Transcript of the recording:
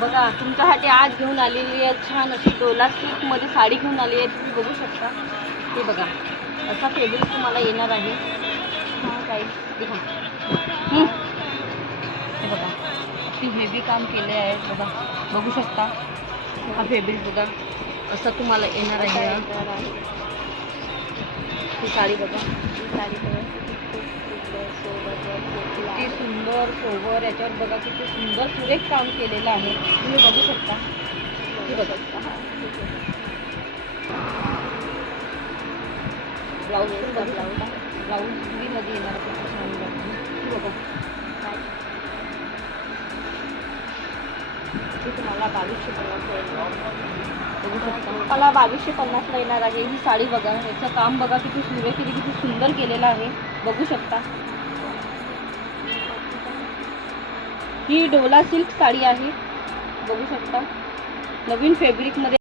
बघा तुमच्यासाठी आज घेऊन आलेली आहे छान अशी डोला सिल्कमध्ये साडी घेऊन आली आहे. तुम्ही बघू शकता. हे बघा असा फॅब्रिक तुम्हाला येणार आहे. हां काय हे बघा किती हेवी काम केले आहे. बघा बघू शकता. हा फॅब्रिक बघा असा तुम्हाला येणार आहे. ही साडी बघा. किती सुंदर सोबर याच्यावर बघा किती सुंदर सुरेख काम केलेलं आहे. तुम्ही बघू शकता. हे बघा ब्लाऊज ब्लाऊज फ्रीमध्ये येणार आहे. छान बघा तुम्हाला 2250 बघू शकता. मला 2250ला येणार आहे. ही साडी बघा याचं काम बघा किती सुरेख किती सुंदर केलेलं आहे. बघू शकता. ही डोला सिल्क साडी आहे. बघू शकता नवीन फॅब्रिकमध्ये